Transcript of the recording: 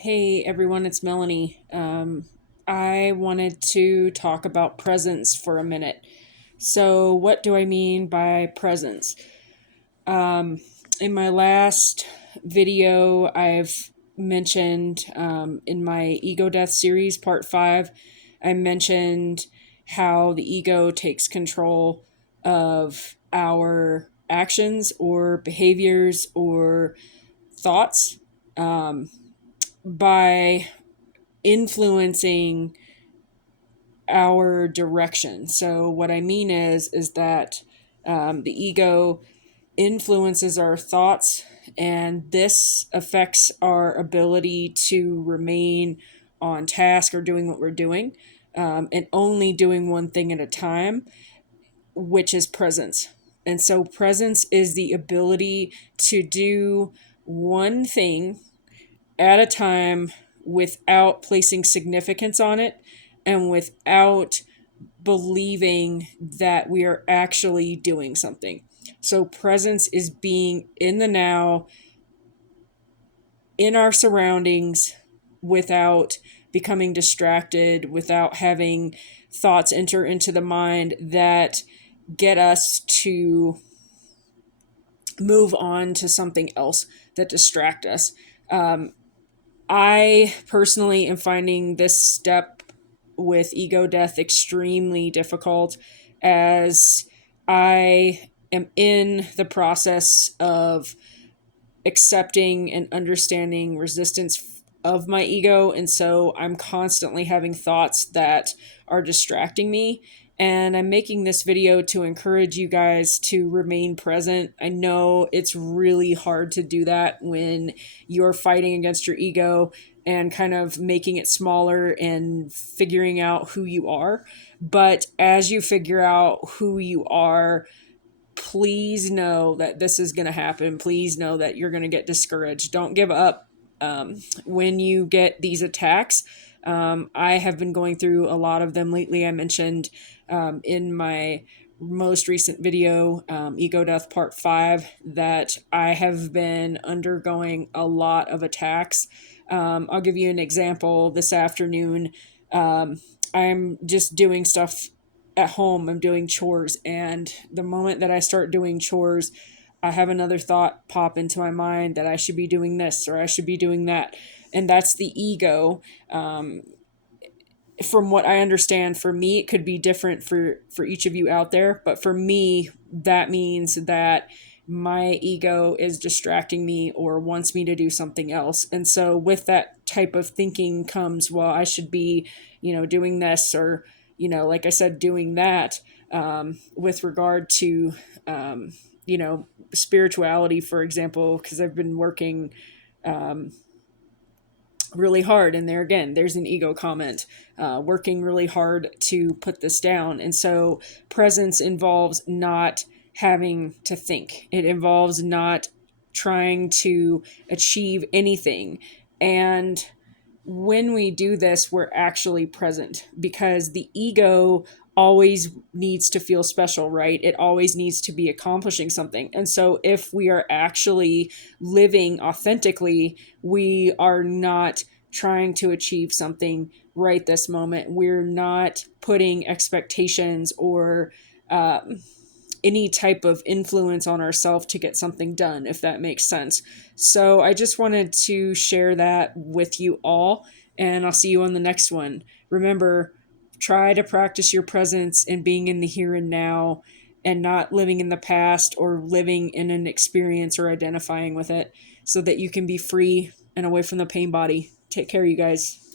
Hey everyone, it's Melanie. I wanted to talk about presence for a minute. So, what do I mean by presence? Um, in my last video, I've mentioned in my ego death series, part five, I mentioned how the ego takes control of our actions or behaviors or thoughts by influencing our direction. So what I mean is that the ego influences our thoughts, and this affects our ability to remain on task or doing what we're doing, and only doing one thing at a time, which is presence. And so presence is the ability to do one thing at a time without placing significance on it and without believing that we are actually doing something. So, presence is being in the now, in our surroundings, without becoming distracted, without having thoughts enter into the mind that get us to move on to something else that distract us. I personally am finding this step with ego death extremely difficult as I am in the process of accepting and understanding resistance of my ego. And so I'm constantly having thoughts that are distracting me. And I'm making this video to encourage you guys to remain present. I know it's really hard to do that when you're fighting against your ego and kind of making it smaller and figuring out who you are. But as you figure out who you are, please know that this is going to happen. Please know that you're going to get discouraged. Don't give up when you get these attacks. I have been going through a lot of them lately. I mentioned in my most recent video, Ego Death Part 5, that I have been undergoing a lot of attacks. I'll give you an example this afternoon. I'm just doing stuff at home. I'm doing chores, and the moment that I start doing chores, I have another thought pop into my mind that I should be doing this or I should be doing that. And that's the ego. From what I understand, for me, it could be different for each of you out there, but for me, that means that my ego is distracting me or wants me to do something else. And so with that type of thinking comes, well, I should be, doing this or, like I said, doing that, with regard to, spirituality, for example, because I've been working really hard. And there again, there's an ego comment, working really hard to put this down. And so presence involves not having to think, it involves not trying to achieve anything. And when we do this, we're actually present because the ego always needs to feel special, right? It always needs to be accomplishing something. And so if we are actually living authentically, we are not trying to achieve something right this moment. We're not putting expectations or any type of influence on ourselves to get something done, if that makes sense. So I just wanted to share that with you all, and I'll see you on the next one. Remember, try to practice your presence and being in the here and now and not living in the past or living in an experience or identifying with it so that you can be free and away from the pain body. Take care, you guys.